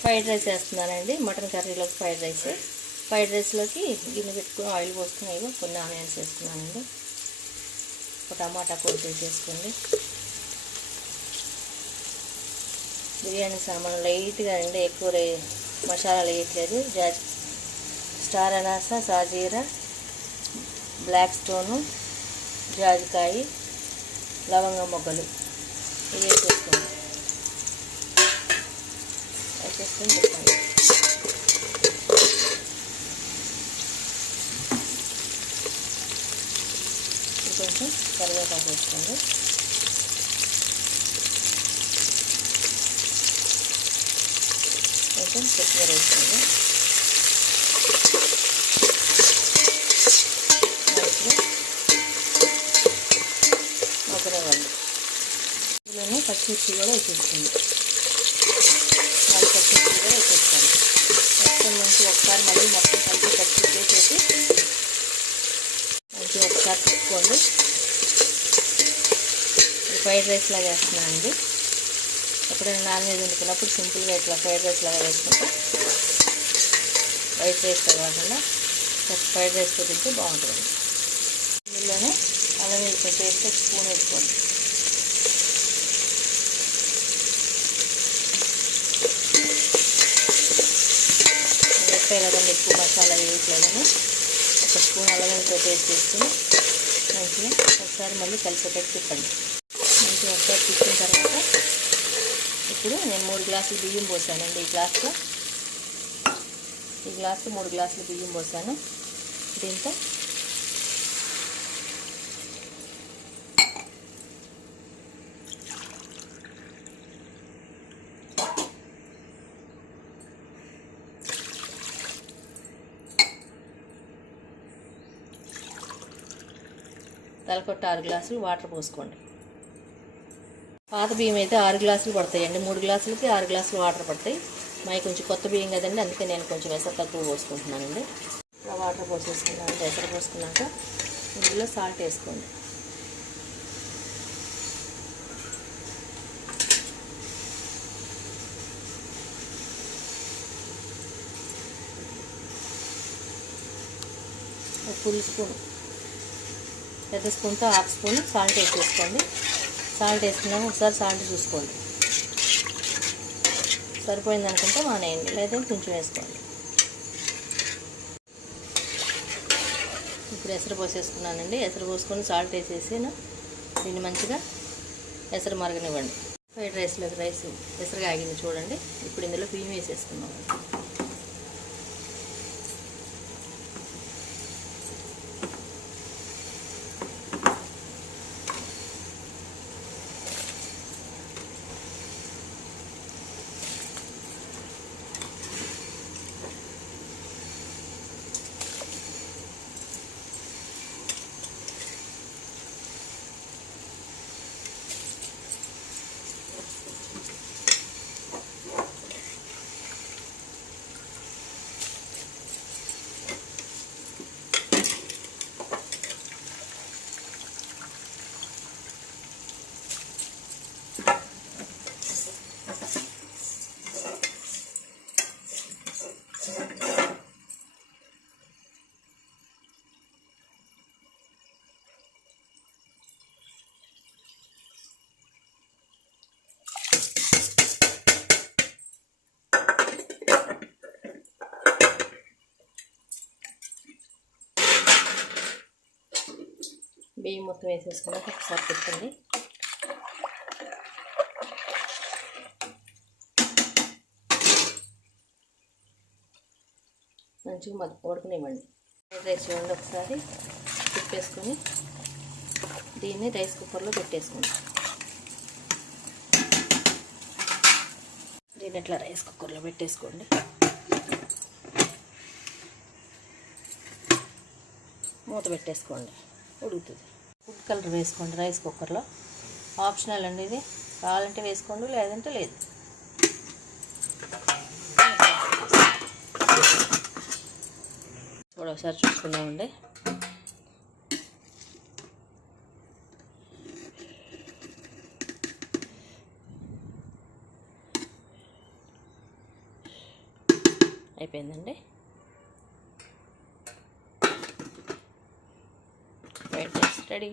Fried rice వేస్తున్నానండి. Mutton కర్రీలోకి fried రైస్లోకి గిన్నె పెట్టుకుని ఆయిల్ పోసుకుని కొన్ని ఆనియన్స్ వేసుకున్నానండి. ఒక టమాటా కూడా వేసేసుకోండి. బిర్యానీ సామాను లైట్గా అండి, ఎక్కువ మసాలాలు వేయట్లేదు. స్టార్ అనాస, సాజీరా, బ్లాక్ స్టోను, జాజికాయ, లవంగ మొగ్గలు ఇవి వేసేసుకోండి. వేసేసుకొని చెప్పండి. కొంచెం కరివేపాకు వేసుకోండి. కొంచెం కొత్తిమీర వేసుకోండి. మంచిగా మగ్గనివ్వండి. ఇందులోనే పచ్చిమిర్చి కూడా వేసేసుకోండి. 4 పచ్చిమిర్చి కూడా వేసేసుకోండి. మంచి ఒకసారి మళ్ళీ మొత్తం కలిపి పచ్చిమిర్చి వేసేసి మంచిగా ఒకసారి తిప్పుకోండి. ఫ్రైడ్ రైస్ లాగా వేస్తున్నానండి. ఎప్పుడైనా నాన్ వెజ్ వండుకున్నప్పుడు సింపుల్గా ఇట్లా ఫ్రైడ్ రైస్ లాగా వేసుకుంటే వైట్ రైస్తో కాకుండా ఫ్రైడ్ రైస్తో తింటే బాగుంటుంది. ఇందులోనే అల్లం వెల్లుల్లి పేస్ట్ ఒక స్పూన్ వేసుకోండి. చెప్పే కదండి ఎక్కువ మసాలా వేయట్లేదని. ఒక స్పూన్ అల్లం వెల్లుల్లి పేస్ట్ వేసుకుని మంచిగా ఒకసారి మళ్ళీ కలిసేటట్టు తిప్పండి. మంచిగా ఒకసారి తిప్పిన తర్వాత ఇప్పుడు నేను 3 గ్లాసులు బియ్యం పోసానండి. ఈ గ్లాస్లో 3 గ్లాసులు బియ్యం పోసాను. దీంతో తలకొట్ట 6 గ్లాసులు వాటర్ పోసుకోండి. పాత బియ్యం అయితే 6 గ్లాసులు పడతాయండి. 3 గ్లాసులకి 6 గ్లాసులు వాటర్ పడతాయి. మాకు కొంచెం కొత్త బియ్యం కదండి, అందుకే నేను కొంచెం ఎసరు తక్కువ పోసుకుంటున్నానండి. ఇలా వాటర్ పోసేసుకున్నాను. ఎసరు పోసుకున్నాక ఇందులో సాల్ట్ వేసుకోండి. ఒక ఫుల్ స్పూన్, పెద్ద స్పూన్తో 1/2 స్పూన్ సాల్ట్ వేసేసుకోండి. సాల్ట్ వేసుకున్నాక ఒకసారి సాల్ట్ చూసుకోండి. సరిపోయింది అనుకుంటే మానేయండి, లేదా కొంచెం వేసుకోండి. ఇప్పుడు ఎసరు పోసేసుకున్నానండి. ఎసరు పోసుకొని సాల్ట్ వేసేసి దీన్ని మంచిగా ఎసరు మరగనివ్వండి. ఫ్రైడ్ రైస్లోకి రైస్ ఎసరుగా ఆగింది చూడండి. ఇప్పుడు ఇందులో బియ్యం వేసేసుకున్నాం. బియ్యం మొత్తం వేసేసుకున్నాక ఒకసారి పెట్టండి. మంచిగా ఉడకనివ్వండి. ఫ్రైడ్ రైస్ చూడండి, ఒకసారి తిప్పేసుకొని దీన్ని రైస్ కుక్కర్లో పెట్టేసుకోండి. దీన్ని ఇట్లా రైస్ కుక్కర్లో పెట్టేసుకోండి. మూత పెట్టేసుకోండి, ఉడుకుతుంది. ఫుడ్ కలర్ వేసుకోండి రైస్ కుక్కర్లో. ఆప్షనల్ అండి ఇది, కావాలంటే వేసుకోండి, లేదంటే లేదు. ఒకసారి చూసుకుందామండి. అయిపోయిందండి. White rice ready.